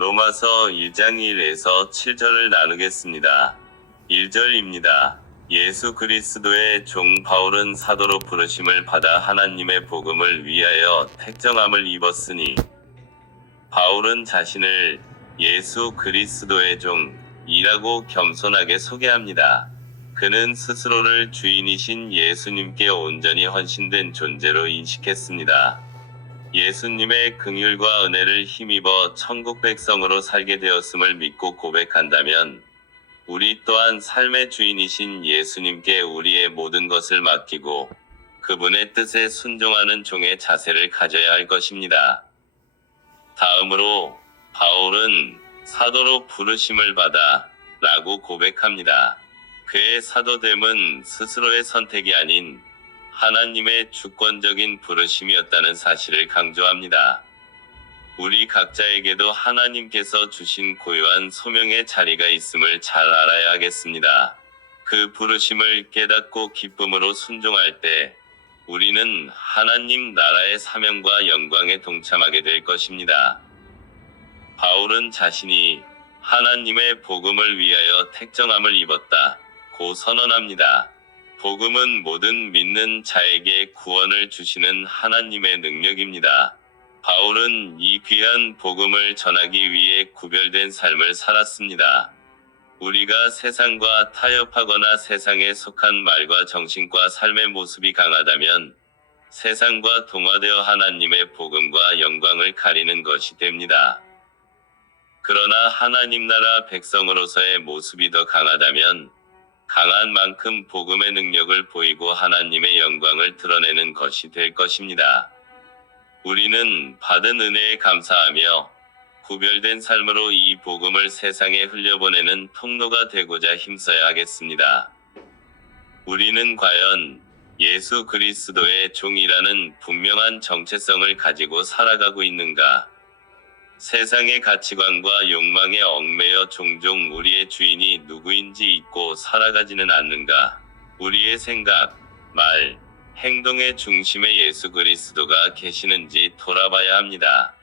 로마서 1장 1에서 7절을 나누겠습니다. 1절입니다. 예수 그리스도의 종 바울은 사도로 부르심을 받아 하나님의 복음을 위하여 택정함을 입었으니, 바울은 자신을 예수 그리스도의 종이라고 겸손하게 소개합니다. 그는 스스로를 주인이신 예수님께 온전히 헌신된 존재로 인식했습니다. 예수님의 긍휼과 은혜를 힘입어 천국 백성으로 살게 되었음을 믿고 고백한다면, 우리 또한 삶의 주인이신 예수님께 우리의 모든 것을 맡기고 그분의 뜻에 순종하는 종의 자세를 가져야 할 것입니다. 다음으로 바울은 사도로 부르심을 받아 라고 고백합니다. 그의 사도됨은 스스로의 선택이 아닌 하나님의 주권적인 부르심이었다는 사실을 강조합니다. 우리 각자에게도 하나님께서 주신 고유한 소명의 자리가 있음을 잘 알아야 하겠습니다. 그 부르심을 깨닫고 기쁨으로 순종할 때 우리는 하나님 나라의 사명과 영광에 동참하게 될 것입니다. 바울은 자신이 하나님의 복음을 위하여 택정함을 입었다고 선언합니다. 복음은 모든 믿는 자에게 구원을 주시는 하나님의 능력입니다. 바울은 이 귀한 복음을 전하기 위해 구별된 삶을 살았습니다. 우리가 세상과 타협하거나 세상에 속한 말과 정신과 삶의 모습이 강하다면 세상과 동화되어 하나님의 복음과 영광을 가리는 것이 됩니다. 그러나 하나님 나라 백성으로서의 모습이 더 강하다면 강한 만큼 복음의 능력을 보이고 하나님의 영광을 드러내는 것이 될 것입니다. 우리는 받은 은혜에 감사하며 구별된 삶으로 이 복음을 세상에 흘려보내는 통로가 되고자 힘써야 하겠습니다. 우리는 과연 예수 그리스도의 종이라는 분명한 정체성을 가지고 살아가고 있는가? 세상의 가치관과 욕망에 얽매여 종종 우리의 주인이 누구인지 잊고 살아가지는 않는가? 우리의 생각, 말, 행동의 중심에 예수 그리스도가 계시는지 돌아봐야 합니다.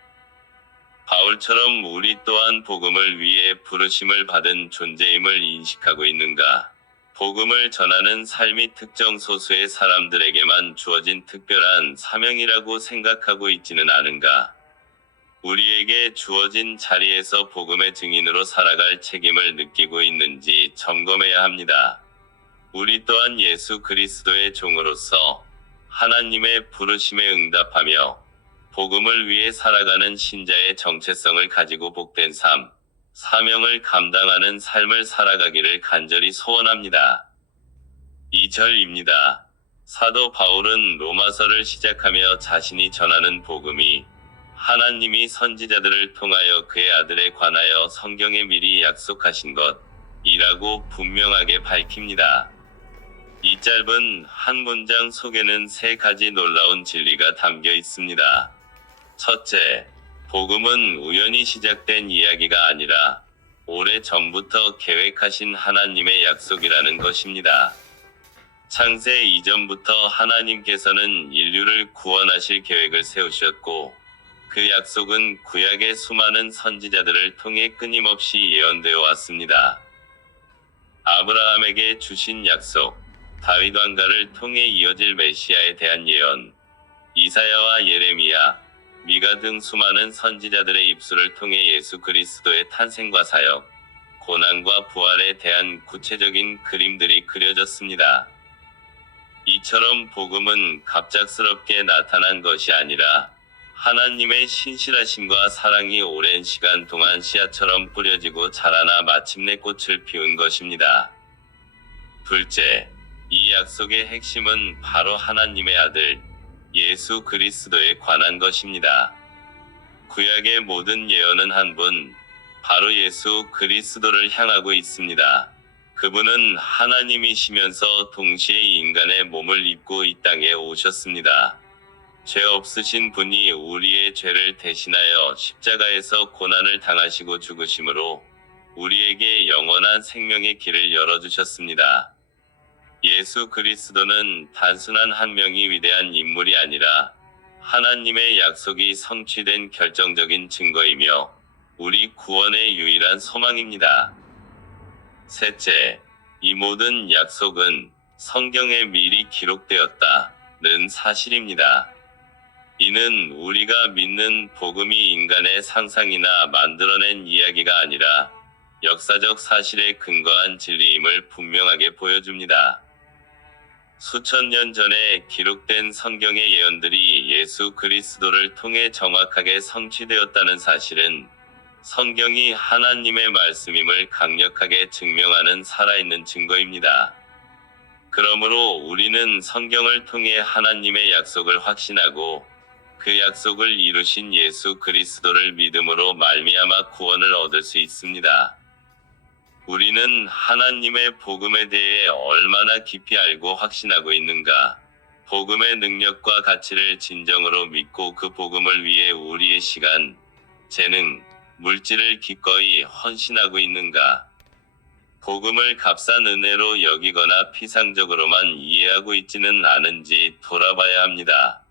바울처럼 우리 또한 복음을 위해 부르심을 받은 존재임을 인식하고 있는가? 복음을 전하는 삶이 특정 소수의 사람들에게만 주어진 특별한 사명이라고 생각하고 있지는 않은가? 우리에게 주어진 자리에서 복음의 증인으로 살아갈 책임을 느끼고 있는지 점검해야 합니다. 우리 또한 예수 그리스도의 종으로서 하나님의 부르심에 응답하며 복음을 위해 살아가는 신자의 정체성을 가지고 복된 삶, 사명을 감당하는 삶을 살아가기를 간절히 소원합니다. 2절입니다. 사도 바울은 로마서를 시작하며 자신이 전하는 복음이 하나님이 선지자들을 통하여 그의 아들에 관하여 성경에 미리 약속하신 것이라고 분명하게 밝힙니다. 이 짧은 한 문장 속에는 세 가지 놀라운 진리가 담겨 있습니다. 첫째, 복음은 우연히 시작된 이야기가 아니라 오래 전부터 계획하신 하나님의 약속이라는 것입니다. 창세 이전부터 하나님께서는 인류를 구원하실 계획을 세우셨고, 그 약속은 구약의 수많은 선지자들을 통해 끊임없이 예언되어 왔습니다. 아브라함에게 주신 약속, 다윗 왕가를 통해 이어질 메시아에 대한 예언, 이사야와 예레미야, 미가 등 수많은 선지자들의 입술을 통해 예수 그리스도의 탄생과 사역, 고난과 부활에 대한 구체적인 그림들이 그려졌습니다. 이처럼 복음은 갑작스럽게 나타난 것이 아니라 하나님의 신실하심과 사랑이 오랜 시간 동안 씨앗처럼 뿌려지고 자라나 마침내 꽃을 피운 것입니다. 둘째, 이 약속의 핵심은 바로 하나님의 아들, 예수 그리스도에 관한 것입니다. 구약의 모든 예언은 한 분, 바로 예수 그리스도를 향하고 있습니다. 그분은 하나님이시면서 동시에 인간의 몸을 입고 이 땅에 오셨습니다. 죄 없으신 분이 우리의 죄를 대신하여 십자가에서 고난을 당하시고 죽으심으로 우리에게 영원한 생명의 길을 열어주셨습니다. 예수 그리스도는 단순한 한 명이 위대한 인물이 아니라 하나님의 약속이 성취된 결정적인 증거이며 우리 구원의 유일한 소망입니다. 셋째, 이 모든 약속은 성경에 미리 기록되었다는 사실입니다. 이는 우리가 믿는 복음이 인간의 상상이나 만들어낸 이야기가 아니라 역사적 사실에 근거한 진리임을 분명하게 보여줍니다. 수천 년 전에 기록된 성경의 예언들이 예수 그리스도를 통해 정확하게 성취되었다는 사실은 성경이 하나님의 말씀임을 강력하게 증명하는 살아있는 증거입니다. 그러므로 우리는 성경을 통해 하나님의 약속을 확신하고 그 약속을 이루신 예수 그리스도를 믿음으로 말미암아 구원을 얻을 수 있습니다. 우리는 하나님의 복음에 대해 얼마나 깊이 알고 확신하고 있는가? 복음의 능력과 가치를 진정으로 믿고 그 복음을 위해 우리의 시간, 재능, 물질을 기꺼이 헌신하고 있는가? 복음을 값싼 은혜로 여기거나 피상적으로만 이해하고 있지는 않은지 돌아봐야 합니다.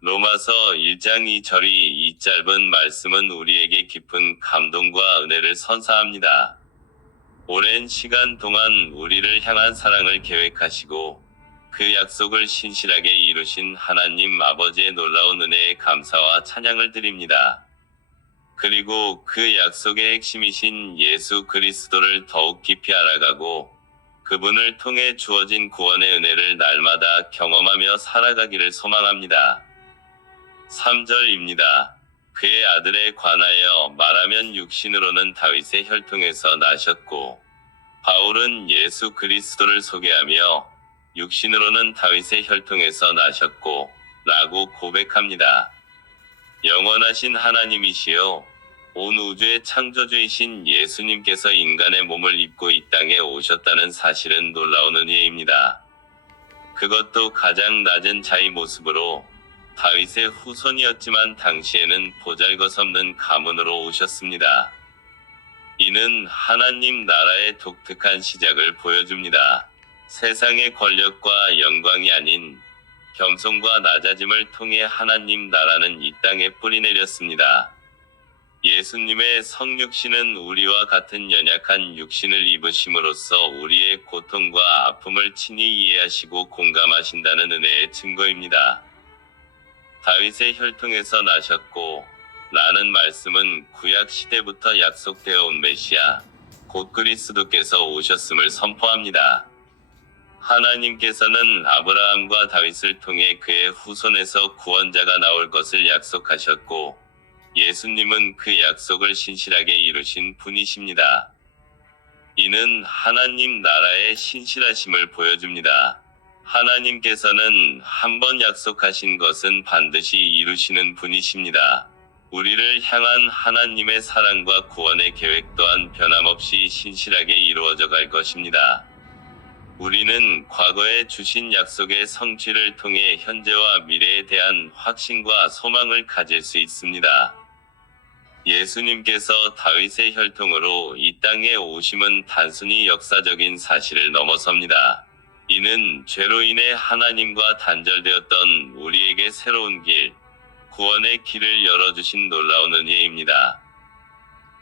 로마서 1장 2절이 이 짧은 말씀은 우리에게 깊은 감동과 은혜를 선사합니다. 오랜 시간 동안 우리를 향한 사랑을 계획하시고 그 약속을 신실하게 이루신 하나님 아버지의 놀라운 은혜에 감사와 찬양을 드립니다. 그리고 그 약속의 핵심이신 예수 그리스도를 더욱 깊이 알아가고 그분을 통해 주어진 구원의 은혜를 날마다 경험하며 살아가기를 소망합니다. 3절입니다. 그의 아들에 관하여 말하면 육신으로는 다윗의 혈통에서 나셨고, 바울은 예수 그리스도를 소개하며 육신으로는 다윗의 혈통에서 나셨고 라고 고백합니다. 영원하신 하나님이시여, 온 우주의 창조주이신 예수님께서 인간의 몸을 입고 이 땅에 오셨다는 사실은 놀라운 은혜입니다. 그것도 가장 낮은 자의 모습으로 다윗의 후손이었지만 당시에는 보잘것없는 가문으로 오셨습니다. 이는 하나님 나라의 독특한 시작을 보여줍니다. 세상의 권력과 영광이 아닌 겸손과 낮아짐을 통해 하나님 나라는 이 땅에 뿌리내렸습니다. 예수님의 성육신은 우리와 같은 연약한 육신을 입으심으로써 우리의 고통과 아픔을 친히 이해하시고 공감하신다는 은혜의 증거입니다. 다윗의 혈통에서 나셨고 라는 말씀은 구약 시대부터 약속되어 온 메시아, 곧 그리스도께서 오셨음을 선포합니다. 하나님께서는 아브라함과 다윗을 통해 그의 후손에서 구원자가 나올 것을 약속하셨고, 예수님은 그 약속을 신실하게 이루신 분이십니다. 이는 하나님 나라의 신실하심을 보여줍니다. 하나님께서는 한 번 약속하신 것은 반드시 이루시는 분이십니다. 우리를 향한 하나님의 사랑과 구원의 계획 또한 변함없이 신실하게 이루어져 갈 것입니다. 우리는 과거에 주신 약속의 성취를 통해 현재와 미래에 대한 확신과 소망을 가질 수 있습니다. 예수님께서 다윗의 혈통으로 이 땅에 오심은 단순히 역사적인 사실을 넘어섭니다. 이는 죄로 인해 하나님과 단절되었던 우리에게 새로운 길, 구원의 길을 열어주신 놀라운 은혜입니다.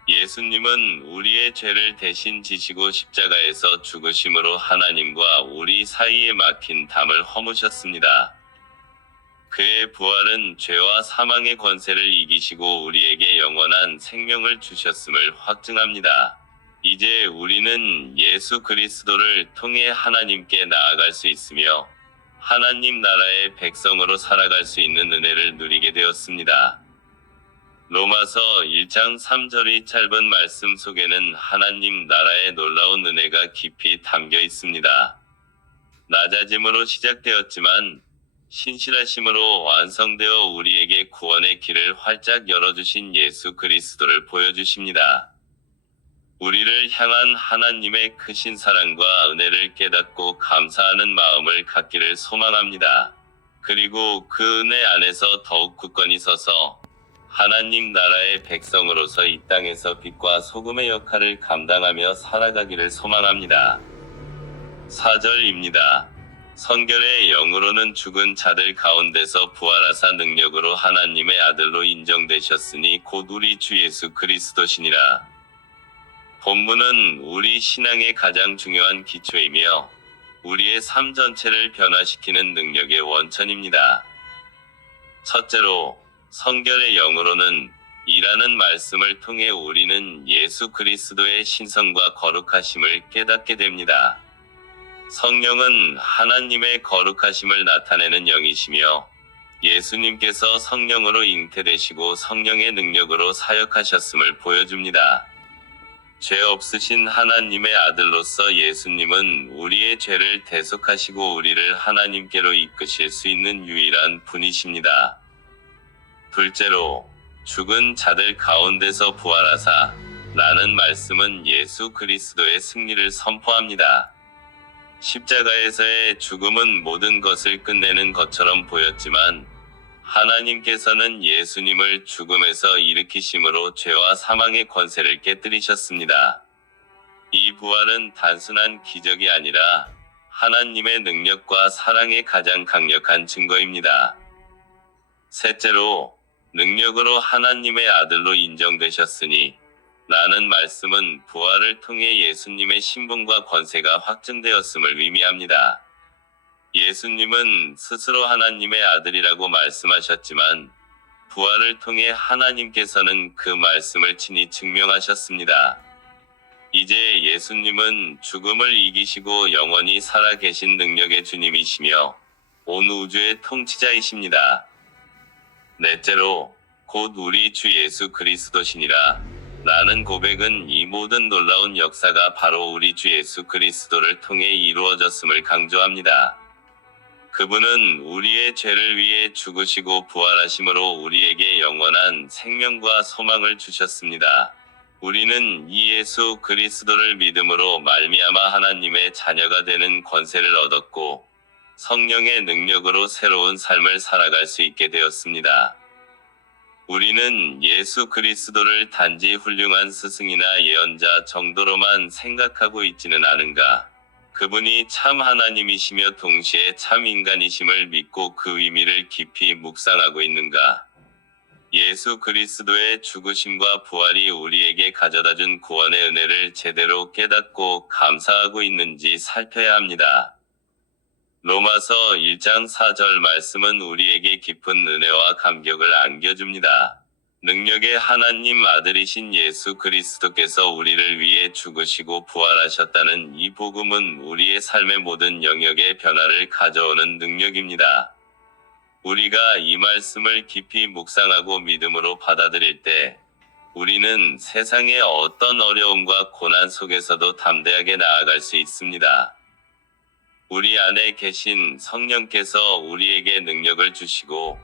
예수님은 우리의 죄를 대신 지시고 십자가에서 죽으심으로 하나님과 우리 사이에 막힌 담을 허무셨습니다. 그의 부활은 죄와 사망의 권세를 이기시고 우리에게 영원한 생명을 주셨음을 확증합니다. 이제 우리는 예수 그리스도를 통해 하나님께 나아갈 수 있으며 하나님 나라의 백성으로 살아갈 수 있는 은혜를 누리게 되었습니다. 로마서 1장 3절의 짧은 말씀 속에는 하나님 나라의 놀라운 은혜가 깊이 담겨 있습니다. 낮아짐으로 시작되었지만 신실하심으로 완성되어 우리에게 구원의 길을 활짝 열어주신 예수 그리스도를 보여주십니다. 우리를 향한 하나님의 크신 사랑과 은혜를 깨닫고 감사하는 마음을 갖기를 소망합니다. 그리고 그 은혜 안에서 더욱 굳건히 서서 하나님 나라의 백성으로서 이 땅에서 빛과 소금의 역할을 감당하며 살아가기를 소망합니다. 4절입니다. 성결의 영으로는 죽은 자들 가운데서 부활하사 능력으로 하나님의 아들로 인정되셨으니 곧 우리 주 예수 그리스도시니라. 본문은 우리 신앙의 가장 중요한 기초이며 우리의 삶 전체를 변화시키는 능력의 원천입니다. 첫째로, 성결의 영으로는 이라는 말씀을 통해 우리는 예수 그리스도의 신성과 거룩하심을 깨닫게 됩니다. 성령은 하나님의 거룩하심을 나타내는 영이시며 예수님께서 성령으로 잉태되시고 성령의 능력으로 사역하셨음을 보여줍니다. 죄 없으신 하나님의 아들로서 예수님은 우리의 죄를 대속하시고 우리를 하나님께로 이끄실 수 있는 유일한 분이십니다. 둘째로, 죽은 자들 가운데서 부활하사 라는 말씀은 예수 그리스도의 승리를 선포합니다. 십자가에서의 죽음은 모든 것을 끝내는 것처럼 보였지만 하나님께서는 예수님을 죽음에서 일으키심으로 죄와 사망의 권세를 깨뜨리셨습니다. 이 부활은 단순한 기적이 아니라 하나님의 능력과 사랑의 가장 강력한 증거입니다. 셋째로, 능력으로 하나님의 아들로 인정되셨으니 라는 말씀은 부활을 통해 예수님의 신분과 권세가 확증되었음을 의미합니다. 예수님은 스스로 하나님의 아들이라고 말씀하셨지만 부활을 통해 하나님께서는 그 말씀을 친히 증명하셨습니다. 이제 예수님은 죽음을 이기시고 영원히 살아계신 능력의 주님이시며 온 우주의 통치자이십니다. 넷째로, 곧 우리 주 예수 그리스도시니라 라는 고백은 이 모든 놀라운 역사가 바로 우리 주 예수 그리스도를 통해 이루어졌음을 강조합니다. 그분은 우리의 죄를 위해 죽으시고 부활하심으로 우리에게 영원한 생명과 소망을 주셨습니다. 우리는 이 예수 그리스도를 믿음으로 말미암아 하나님의 자녀가 되는 권세를 얻었고 성령의 능력으로 새로운 삶을 살아갈 수 있게 되었습니다. 우리는 예수 그리스도를 단지 훌륭한 스승이나 예언자 정도로만 생각하고 있지는 않은가? 그분이 참 하나님이시며 동시에 참 인간이심을 믿고 그 의미를 깊이 묵상하고 있는가? 예수 그리스도의 죽으심과 부활이 우리에게 가져다준 구원의 은혜를 제대로 깨닫고 감사하고 있는지 살펴야 합니다. 로마서 1장 4절 말씀은 우리에게 깊은 은혜와 감격을 안겨줍니다. 능력의 하나님 아들이신 예수 그리스도께서 우리를 위해 죽으시고 부활하셨다는 이 복음은 우리의 삶의 모든 영역의 변화를 가져오는 능력입니다. 우리가 이 말씀을 깊이 묵상하고 믿음으로 받아들일 때 우리는 세상의 어떤 어려움과 고난 속에서도 담대하게 나아갈 수 있습니다. 우리 안에 계신 성령께서 우리에게 능력을 주시고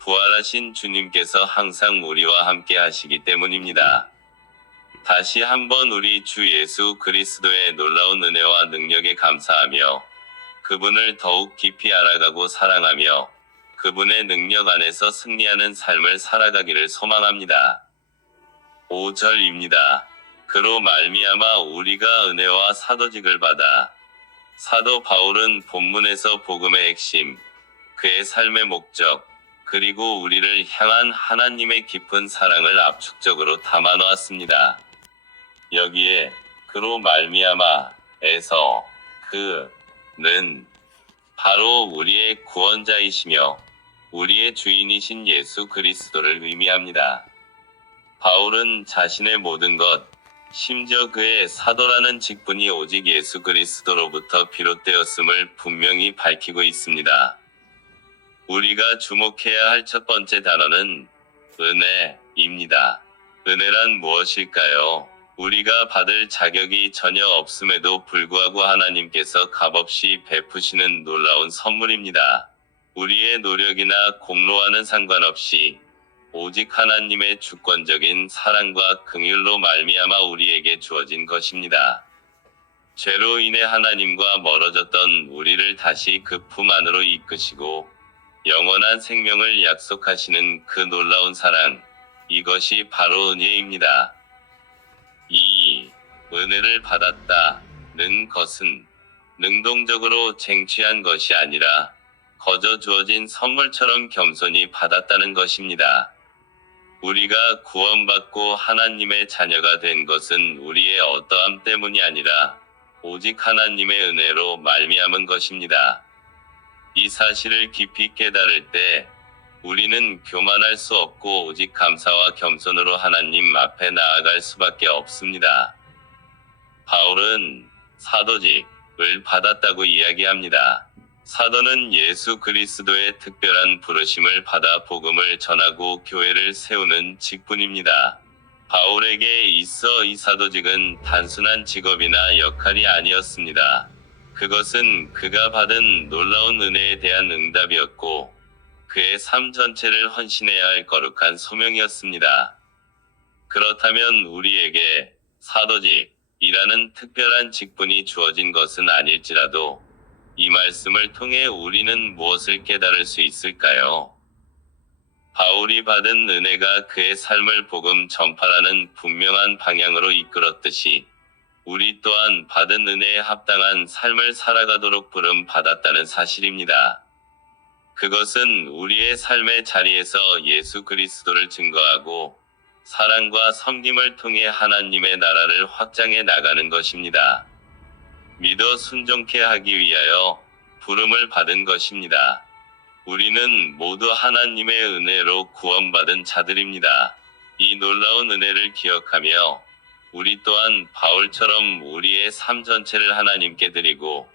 부활하신 주님께서 항상 우리와 함께 하시기 때문입니다. 다시 한번 우리 주 예수 그리스도의 놀라운 은혜와 능력에 감사하며 그분을 더욱 깊이 알아가고 사랑하며 그분의 능력 안에서 승리하는 삶을 살아가기를 소망합니다. 5절입니다. 그로 말미암아 우리가 은혜와 사도직을 받아. 사도 바울은 본문에서 복음의 핵심, 그의 삶의 목적, 그리고 우리를 향한 하나님의 깊은 사랑을 압축적으로 담아 놓았습니다. 여기에 그로 말미암아에서 그는 바로 우리의 구원자이시며 우리의 주인이신 예수 그리스도를 의미합니다. 바울은 자신의 모든 것, 심지어 그의 사도라는 직분이 오직 예수 그리스도로부터 비롯되었음을 분명히 밝히고 있습니다. 우리가 주목해야 할 첫 번째 단어는 은혜입니다. 은혜란 무엇일까요? 우리가 받을 자격이 전혀 없음에도 불구하고 하나님께서 값없이 베푸시는 놀라운 선물입니다. 우리의 노력이나 공로와는 상관없이 오직 하나님의 주권적인 사랑과 긍휼로 말미암아 우리에게 주어진 것입니다. 죄로 인해 하나님과 멀어졌던 우리를 다시 그 품 안으로 이끄시고 영원한 생명을 약속하시는 그 놀라운 사랑, 이것이 바로 은혜입니다. 이 은혜를 받았다는 것은 능동적으로 쟁취한 것이 아니라 거저 주어진 선물처럼 겸손히 받았다는 것입니다. 우리가 구원받고 하나님의 자녀가 된 것은 우리의 어떠함 때문이 아니라 오직 하나님의 은혜로 말미암은 것입니다. 이 사실을 깊이 깨달을 때 우리는 교만할 수 없고 오직 감사와 겸손으로 하나님 앞에 나아갈 수밖에 없습니다. 바울은 사도직을 받았다고 이야기합니다. 사도는 예수 그리스도의 특별한 부르심을 받아 복음을 전하고 교회를 세우는 직분입니다. 바울에게 있어 이 사도직은 단순한 직업이나 역할이 아니었습니다. 그것은 그가 받은 놀라운 은혜에 대한 응답이었고 그의 삶 전체를 헌신해야 할 거룩한 소명이었습니다. 그렇다면 우리에게 사도직이라는 특별한 직분이 주어진 것은 아닐지라도 이 말씀을 통해 우리는 무엇을 깨달을 수 있을까요? 바울이 받은 은혜가 그의 삶을 복음 전파라는 분명한 방향으로 이끌었듯이 우리 또한 받은 은혜에 합당한 삶을 살아가도록 부름 받았다는 사실입니다. 그것은 우리의 삶의 자리에서 예수 그리스도를 증거하고 사랑과 섬김을 통해 하나님의 나라를 확장해 나가는 것입니다. 믿어 순종케 하기 위하여 부름을 받은 것입니다. 우리는 모두 하나님의 은혜로 구원받은 자들입니다. 이 놀라운 은혜를 기억하며 우리 또한 바울처럼 우리의 삶 전체를 하나님께 드리고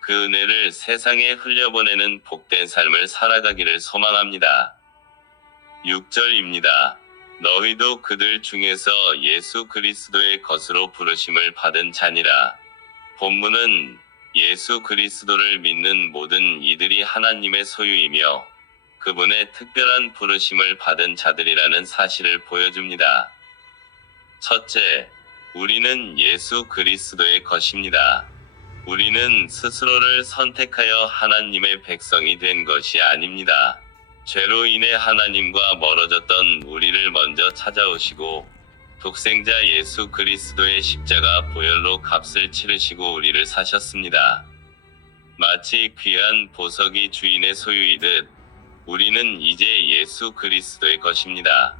그 은혜를 세상에 흘려보내는 복된 삶을 살아가기를 소망합니다. 6절입니다. 너희도 그들 중에서 예수 그리스도의 것으로 부르심을 받은 자니라. 본문은 예수 그리스도를 믿는 모든 이들이 하나님의 소유이며 그분의 특별한 부르심을 받은 자들이라는 사실을 보여줍니다. 첫째, 우리는 예수 그리스도의 것입니다. 우리는 스스로를 선택하여 하나님의 백성이 된 것이 아닙니다. 죄로 인해 하나님과 멀어졌던 우리를 먼저 찾아오시고 독생자 예수 그리스도의 십자가 보혈로 값을 치르시고 우리를 사셨습니다. 마치 귀한 보석이 주인의 소유이듯 우리는 이제 예수 그리스도의 것입니다.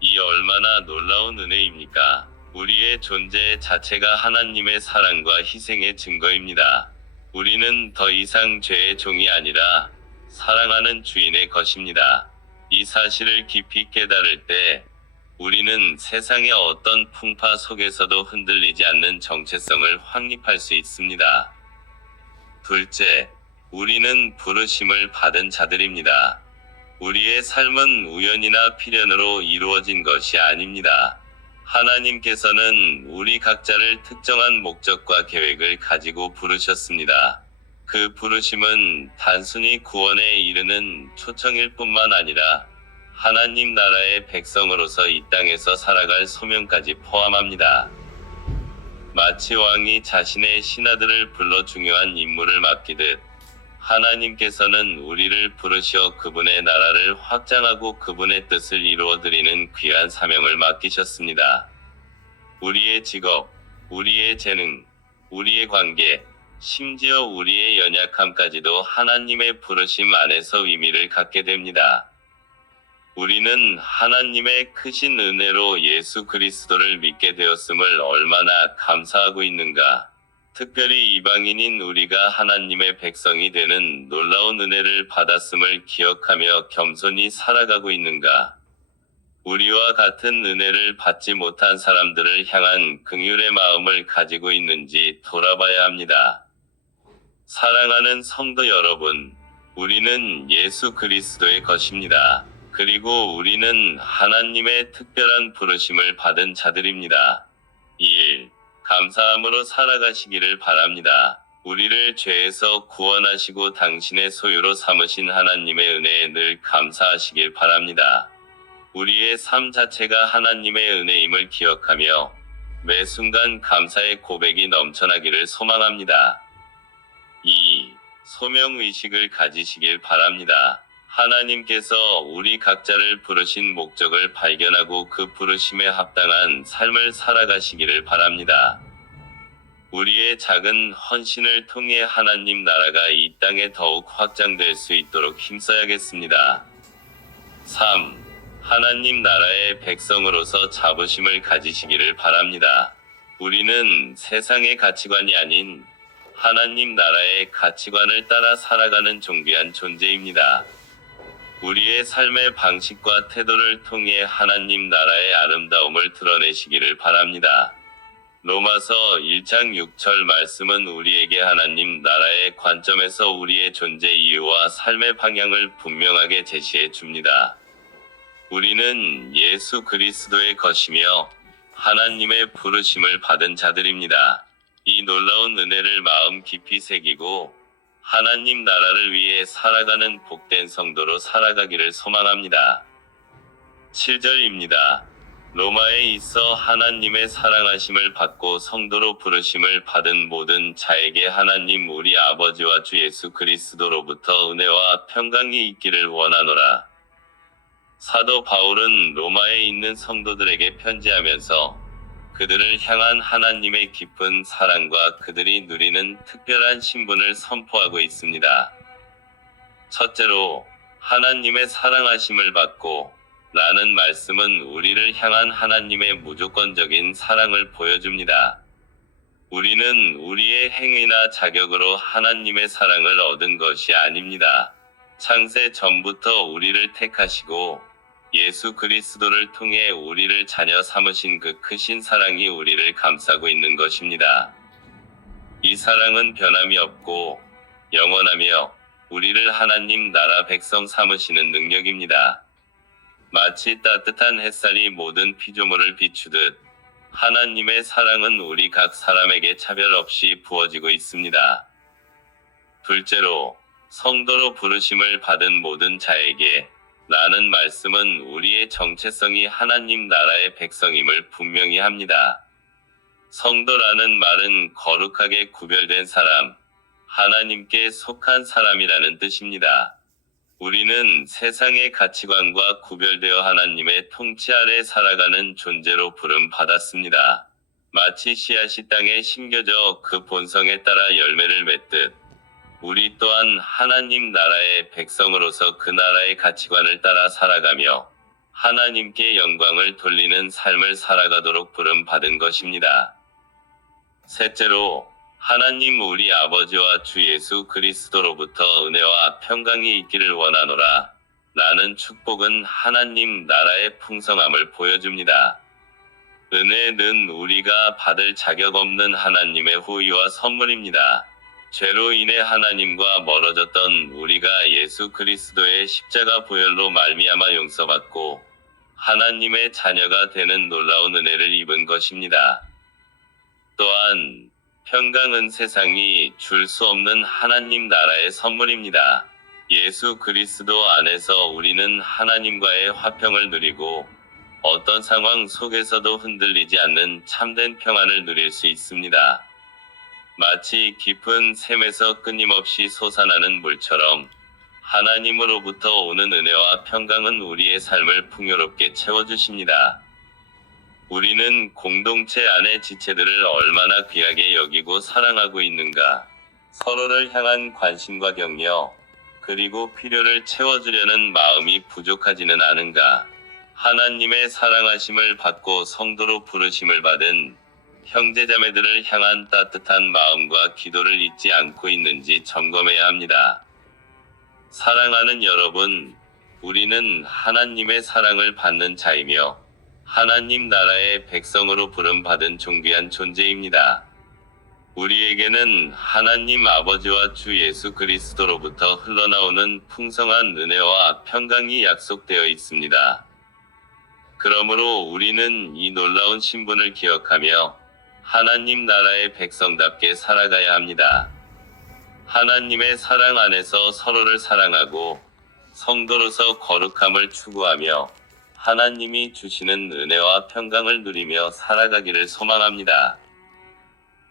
이 얼마나 놀라운 은혜입니까? 우리의 존재 자체가 하나님의 사랑과 희생의 증거입니다. 우리는 더 이상 죄의 종이 아니라 사랑하는 주인의 것입니다. 이 사실을 깊이 깨달을 때 우리는 세상의 어떤 풍파 속에서도 흔들리지 않는 정체성을 확립할 수 있습니다. 둘째, 우리는 부르심을 받은 자들입니다. 우리의 삶은 우연이나 필연으로 이루어진 것이 아닙니다. 하나님께서는 우리 각자를 특정한 목적과 계획을 가지고 부르셨습니다. 그 부르심은 단순히 구원에 이르는 초청일 뿐만 아니라 하나님 나라의 백성으로서 이 땅에서 살아갈 소명까지 포함합니다. 마치 왕이 자신의 신하들을 불러 중요한 임무를 맡기듯 하나님께서는 우리를 부르시어 그분의 나라를 확장하고 그분의 뜻을 이루어드리는 귀한 사명을 맡기셨습니다. 우리의 직업, 우리의 재능, 우리의 관계, 심지어 우리의 연약함까지도 하나님의 부르심 안에서 의미를 갖게 됩니다. 우리는 하나님의 크신 은혜로 예수 그리스도를 믿게 되었음을 얼마나 감사하고 있는가. 특별히 이방인인 우리가 하나님의 백성이 되는 놀라운 은혜를 받았음을 기억하며 겸손히 살아가고 있는가. 우리와 같은 은혜를 받지 못한 사람들을 향한 긍휼의 마음을 가지고 있는지 돌아봐야 합니다. 사랑하는 성도 여러분, 우리는 예수 그리스도의 것입니다. 그리고 우리는 하나님의 특별한 부르심을 받은 자들입니다. 1. 감사함으로 살아가시기를 바랍니다. 우리를 죄에서 구원하시고 당신의 소유로 삼으신 하나님의 은혜에 늘 감사하시길 바랍니다. 우리의 삶 자체가 하나님의 은혜임을 기억하며 매 순간 감사의 고백이 넘쳐나기를 소망합니다. 2. 소명의식을 가지시길 바랍니다. 하나님께서 우리 각자를 부르신 목적을 발견하고 그 부르심에 합당한 삶을 살아가시기를 바랍니다. 우리의 작은 헌신을 통해 하나님 나라가 이 땅에 더욱 확장될 수 있도록 힘써야겠습니다. 3. 하나님 나라의 백성으로서 자부심을 가지시기를 바랍니다. 우리는 세상의 가치관이 아닌 하나님 나라의 가치관을 따라 살아가는 존귀한 존재입니다. 우리의 삶의 방식과 태도를 통해 하나님 나라의 아름다움을 드러내시기를 바랍니다. 로마서 1장 6절 말씀은 우리에게 하나님 나라의 관점에서 우리의 존재 이유와 삶의 방향을 분명하게 제시해 줍니다. 우리는 예수 그리스도의 것이며 하나님의 부르심을 받은 자들입니다. 이 놀라운 은혜를 마음 깊이 새기고 하나님 나라를 위해 살아가는 복된 성도로 살아가기를 소망합니다. 7절입니다. 로마에 있어 하나님의 사랑하심을 받고 성도로 부르심을 받은 모든 자에게 하나님 우리 아버지와 주 예수 그리스도로부터 은혜와 평강이 있기를 원하노라. 사도 바울은 로마에 있는 성도들에게 편지하면서 그들을 향한 하나님의 깊은 사랑과 그들이 누리는 특별한 신분을 선포하고 있습니다. 첫째로, 하나님의 사랑하심을 받고 라는 말씀은 우리를 향한 하나님의 무조건적인 사랑을 보여줍니다. 우리는 우리의 행위나 자격으로 하나님의 사랑을 얻은 것이 아닙니다. 창세 전부터 우리를 택하시고 예수 그리스도를 통해 우리를 자녀 삼으신 그 크신 사랑이 우리를 감싸고 있는 것입니다. 이 사랑은 변함이 없고 영원하며 우리를 하나님 나라 백성 삼으시는 능력입니다. 마치 따뜻한 햇살이 모든 피조물을 비추듯 하나님의 사랑은 우리 각 사람에게 차별 없이 부어지고 있습니다. 둘째로, 성도로 부르심을 받은 모든 자에게 라는 말씀은 우리의 정체성이 하나님 나라의 백성임을 분명히 합니다. 성도라는 말은 거룩하게 구별된 사람, 하나님께 속한 사람이라는 뜻입니다. 우리는 세상의 가치관과 구별되어 하나님의 통치 아래 살아가는 존재로 부름받았습니다. 마치 씨앗이 땅에 심겨져 그 본성에 따라 열매를 맺듯 우리 또한 하나님 나라의 백성으로서 그 나라의 가치관을 따라 살아가며 하나님께 영광을 돌리는 삶을 살아가도록 부름받은 것입니다. 셋째로, 하나님 우리 아버지와 주 예수 그리스도로부터 은혜와 평강이 있기를 원하노라. 라는 축복은 하나님 나라의 풍성함을 보여줍니다. 은혜는 우리가 받을 자격 없는 하나님의 호의와 선물입니다. 죄로 인해 하나님과 멀어졌던 우리가 예수 그리스도의 십자가 보혈로 말미암아 용서받고 하나님의 자녀가 되는 놀라운 은혜를 입은 것입니다. 또한 평강은 세상이 줄 수 없는 하나님 나라의 선물입니다. 예수 그리스도 안에서 우리는 하나님과의 화평을 누리고 어떤 상황 속에서도 흔들리지 않는 참된 평안을 누릴 수 있습니다. 마치 깊은 샘에서 끊임없이 솟아나는 물처럼 하나님으로부터 오는 은혜와 평강은 우리의 삶을 풍요롭게 채워주십니다. 우리는 공동체 안의 지체들을 얼마나 귀하게 여기고 사랑하고 있는가? 서로를 향한 관심과 격려, 그리고 필요를 채워주려는 마음이 부족하지는 않은가? 하나님의 사랑하심을 받고 성도로 부르심을 받은 형제자매들을 향한 따뜻한 마음과 기도를 잊지 않고 있는지 점검해야 합니다. 사랑하는 여러분, 우리는 하나님의 사랑을 받는 자이며 하나님 나라의 백성으로 부름받은 존귀한 존재입니다. 우리에게는 하나님 아버지와 주 예수 그리스도로부터 흘러나오는 풍성한 은혜와 평강이 약속되어 있습니다. 그러므로 우리는 이 놀라운 신분을 기억하며 하나님 나라의 백성답게 살아가야 합니다. 하나님의 사랑 안에서 서로를 사랑하고 성도로서 거룩함을 추구하며 하나님이 주시는 은혜와 평강을 누리며 살아가기를 소망합니다.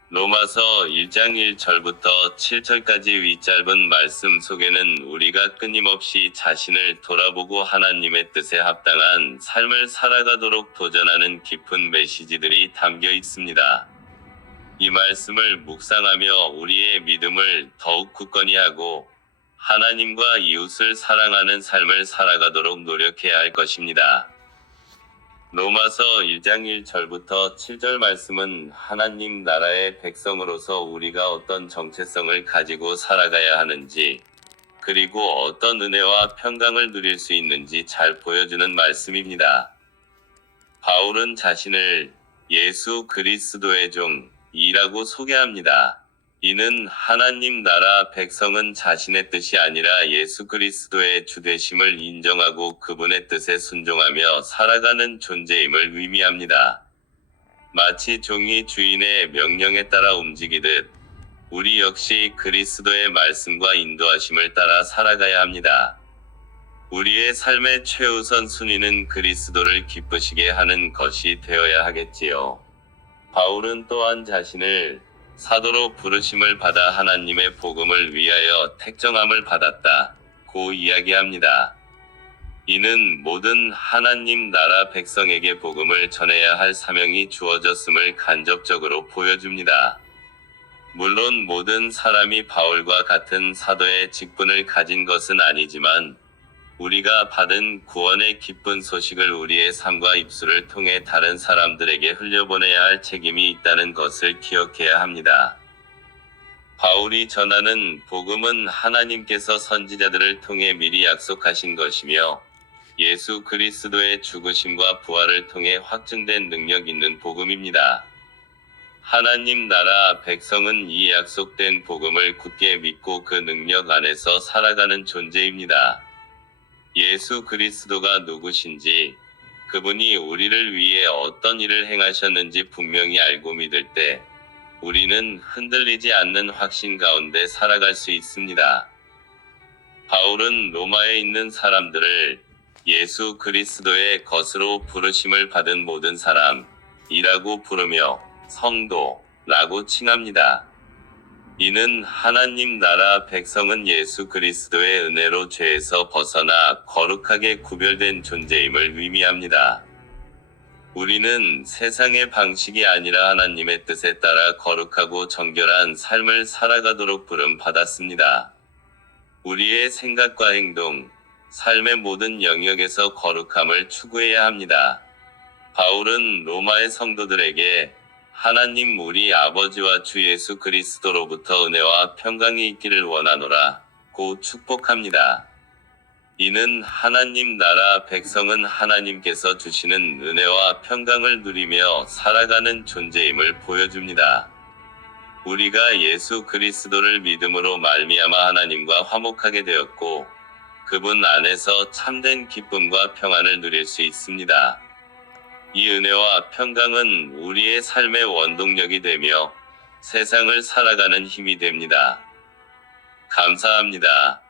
로마서 1장 1절부터 7절까지 위 짧은 말씀 속에는 우리가 끊임없이 자신을 돌아보고 하나님의 뜻에 합당한 삶을 살아가도록 도전하는 깊은 메시지들이 담겨 있습니다. 이 말씀을 묵상하며 우리의 믿음을 더욱 굳건히 하고 하나님과 이웃을 사랑하는 삶을 살아가도록 노력해야 할 것입니다. 로마서 1장 1절부터 7절 말씀은 하나님 나라의 백성으로서 우리가 어떤 정체성을 가지고 살아가야 하는지, 그리고 어떤 은혜와 평강을 누릴 수 있는지 잘 보여주는 말씀입니다. 바울은 자신을 예수 그리스도의 종이라고 소개합니다. 이는 하나님 나라 백성은 자신의 뜻이 아니라 예수 그리스도의 주되심을 인정하고 그분의 뜻에 순종하며 살아가는 존재임을 의미합니다. 마치 종이 주인의 명령에 따라 움직이듯 우리 역시 그리스도의 말씀과 인도하심을 따라 살아가야 합니다. 우리의 삶의 최우선 순위는 그리스도를 기쁘시게 하는 것이 되어야 하겠지요. 바울은 또한 자신을 사도로 부르심을 받아 하나님의 복음을 위하여 택정함을 받았다고 이야기합니다. 이는 모든 하나님 나라 백성에게 복음을 전해야 할 사명이 주어졌음을 간접적으로 보여줍니다. 물론 모든 사람이 바울과 같은 사도의 직분을 가진 것은 아니지만 우리가 받은 구원의 기쁜 소식을 우리의 삶과 입술을 통해 다른 사람들에게 흘려보내야 할 책임이 있다는 것을 기억해야 합니다. 바울이 전하는 복음은 하나님께서 선지자들을 통해 미리 약속하신 것이며 예수 그리스도의 죽으심과 부활을 통해 확증된 능력 있는 복음입니다. 하나님 나라 백성은 이 약속된 복음을 굳게 믿고 그 능력 안에서 살아가는 존재입니다. 예수 그리스도가 누구신지, 그분이 우리를 위해 어떤 일을 행하셨는지 분명히 알고 믿을 때 우리는 흔들리지 않는 확신 가운데 살아갈 수 있습니다. 바울은 로마에 있는 사람들을 예수 그리스도의 것으로 부르심을 받은 모든 사람이라고 부르며 성도라고 칭합니다. 이는 하나님 나라 백성은 예수 그리스도의 은혜로 죄에서 벗어나 거룩하게 구별된 존재임을 의미합니다. 우리는 세상의 방식이 아니라 하나님의 뜻에 따라 거룩하고 정결한 삶을 살아가도록 부름받았습니다. 우리의 생각과 행동, 삶의 모든 영역에서 거룩함을 추구해야 합니다. 바울은 로마의 성도들에게 하나님 우리 아버지와 주 예수 그리스도로부터 은혜와 평강이 있기를 원하노라 고 축복합니다. 이는 하나님 나라 백성은 하나님께서 주시는 은혜와 평강을 누리며 살아가는 존재임을 보여줍니다. 우리가 예수 그리스도를 믿음으로 말미암아 하나님과 화목하게 되었고 그분 안에서 참된 기쁨과 평안을 누릴 수 있습니다. 이 은혜와 평강은 우리의 삶의 원동력이 되며 세상을 살아가는 힘이 됩니다. 감사합니다.